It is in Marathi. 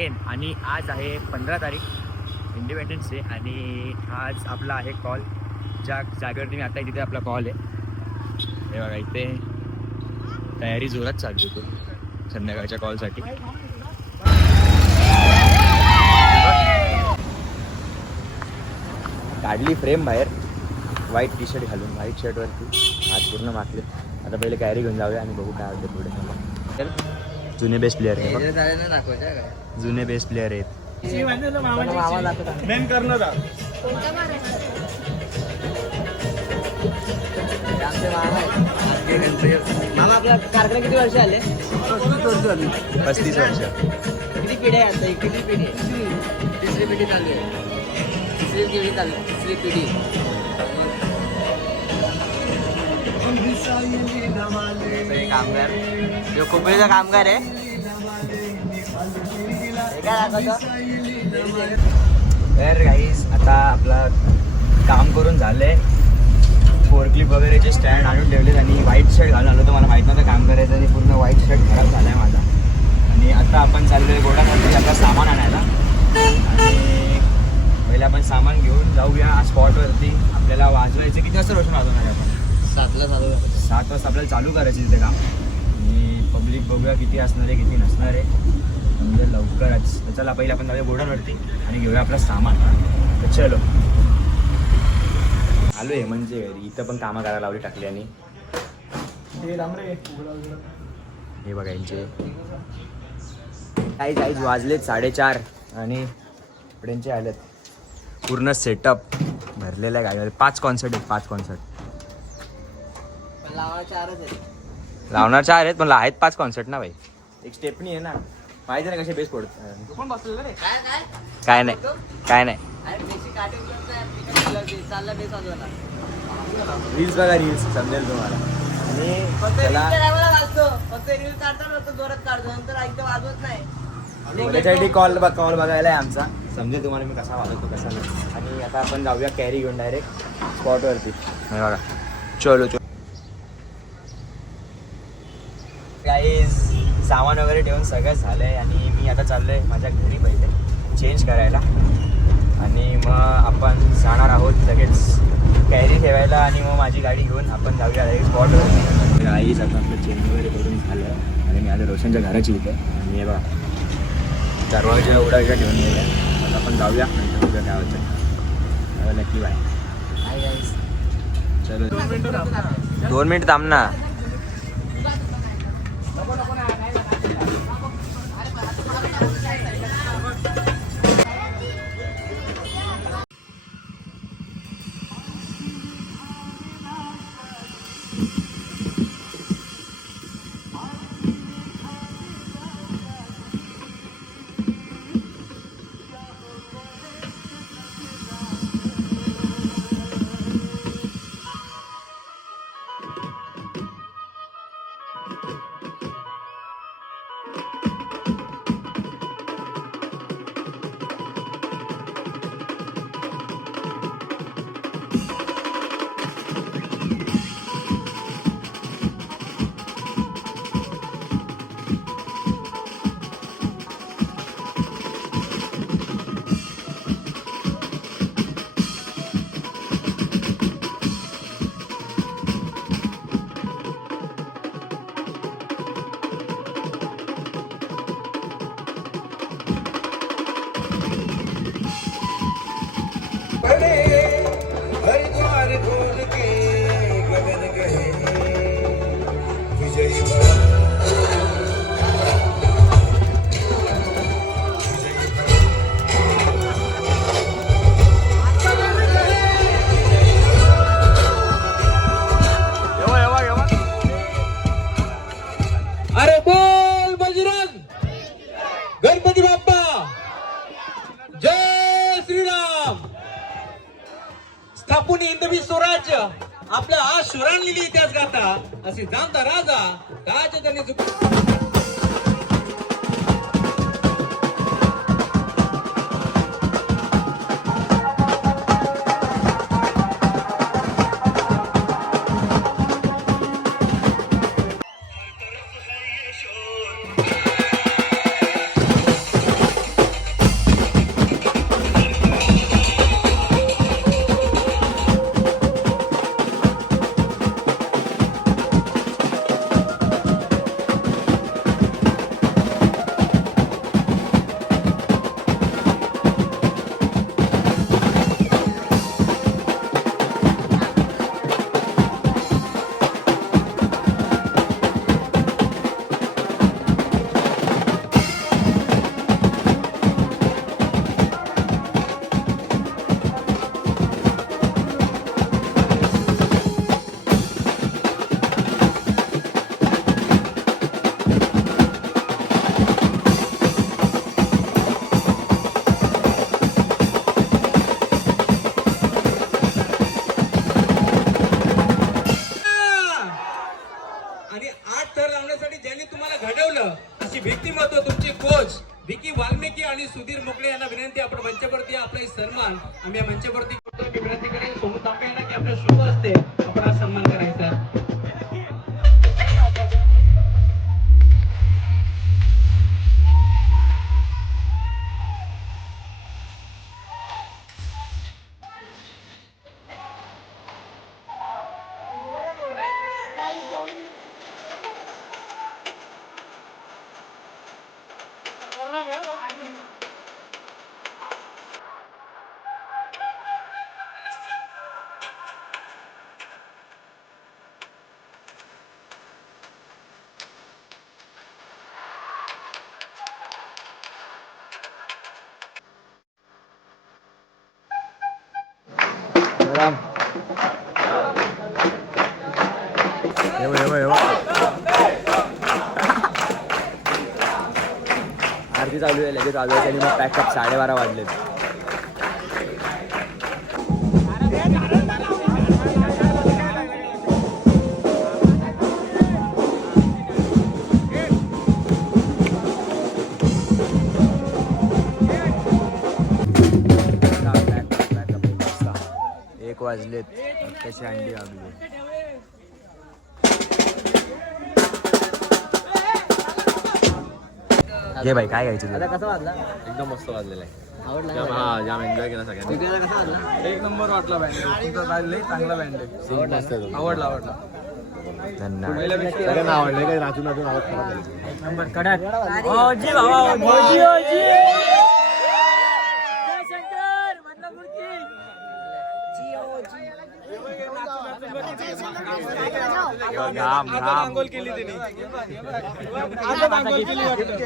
अगेन. आणि आज आहे 15 तारीख, इंडिपेंडन्स डे. आणि आज आपला आहे कॉल. ज्या जागेवरती मी आता तिथे आपला कॉल आहे. हे बघा इथे तयारी जोरात चालली होती संध्याकाळच्या कॉलसाठी. काढली फ्रेम बाहेर व्हाईट टी शर्ट घालून, व्हाईट शर्टवरती हात पूर्ण माखले. आता पहिले कॅरी घेऊन जाऊया आणि बघू काय होतं पुढे. जुने बेस्ट प्लेअर आहेत, जुने बेस्ट प्लेअर आहेत. मामा आपल्या कारखान्यात किती वर्ष आले? 35 वर्ष. किती पिढ्या आहे आता? किती पिढी आहे? तिसरी पिढी चालू आहे. तिसरी पिढी चालू आहे. तिसरी पिढी. कामगार जो खोबरेचा कामगार आहे. तर गाईस आता आपला काम करून झालंय. फोरक्लिप वगैरेचे स्टँड आणून ठेवलेत आणि व्हाईट शर्ट घालून आलो. तर मला माहीत नव्हतं काम करायचं आणि पूर्ण व्हाईट शर्ट खराब झाला आहे माझा. आणि आता आपण चाललो आहे गोडामध्ये आपला सामान आणायला. आणि पहिले आपण सामान घेऊन जाऊया स्पॉटवरती. आपल्याला वाजवायचं किती वाजता रोशन वाजवणार आहे आपण? 7 वाजता आपल्याला चालू करायचं तिथे काम. आणि पब्लिक बघूया किती असणार आहे किती नसणार आहे म्हणजे लवकरच. तर चला पहिले आपण जाऊया गोडावरती आणि घेऊया आपलं सामान. तर चलो आलो आहे म्हणजे इथं पण कामं करायला लावली टाकली. आणि हे बघा यांचे काहीच वाजलेत 4:30 आणि त्यांचे आलेत. पूर्ण सेटअप भरलेलं आहे गाडीमध्ये. 5 कॉन्सर्ट आहेत, 5 कॉन्सर्ट. लावणार 4 आहेत पण आहेत 5 कॉन्सर्ट ना भाई. एक स्टेपनी आहे ना, माहिती नाही कसे बेस पडत. तू पण बसलेलं रे? काय नाही काय नाही. रील्स बघा, रील्स समजेल तुम्हाला. आणि त्याच्यासाठी कॉल बघायला आहे आमचा, समजेल तुम्हाला मी कसा वाजवतो कसा नाही. आणि आता आपण जाऊया कॅरी घेऊन डायरेक्ट स्पॉटवरती. बघा चलो गाईज सामान वगैरे ठेवून सगळं झालं आहे. आणि मी आता चाललो आहे माझ्या घरी पहिले चेंज करायला. आणि मग आपण जाणार आहोत लगेच कॅरी ठेवायला. आणि मग माझी गाडी घेऊन आपण जाऊया लगेच स्पॉटवरती. गाईज आता आपलं चेंज वगैरे करून झालं आणि मी आलो रोशनच्या घराची इथं. आणि हे बघा दरवाजा एवढा ठेवून गेला. आता आपण जाऊया आणि बघूया काय होतं. नक्की बाय. चलो 2 मिनिट थांब ना. स्थापून हिंदवी स्वराज्य आपल्या हा शुरांलेली इतिहास गाथा असे जाणता राजा राज त्यांनी आपला सन्मान आम्ही या मंचावरती करतो. मी विनंती करेन सोनू तांबे यांना की आपल्या शुभ असते आपण हा सन्मान करायचा. आरती चालू आहे, लगेच चालू आहे आणि मग पॅकअप 12:30 वाजलेत. एक वाजलेत, कशी अंडी लागली. घे भाई, काय घ्यायचं तुला? कसा वाजला? एकदम मस्त वाजलेला आहे. आवडला जाम, हा जाम एन्जॉय केला सगळ्यांनी. वेगळा कसा वाजला? एक नंबर वाटला बँड, तुमचा चाललंय चांगला बँड आहे. मस्त आहे तो. आवडला आवडला. धन्यवाद. सगळ्यांना आवडलं काय नाचून नाचून आवाज खराब झाला. नंबर कडक. घाम घाम आंघोळ केली त्यांनी. आता आंघोळ केली वाटतं.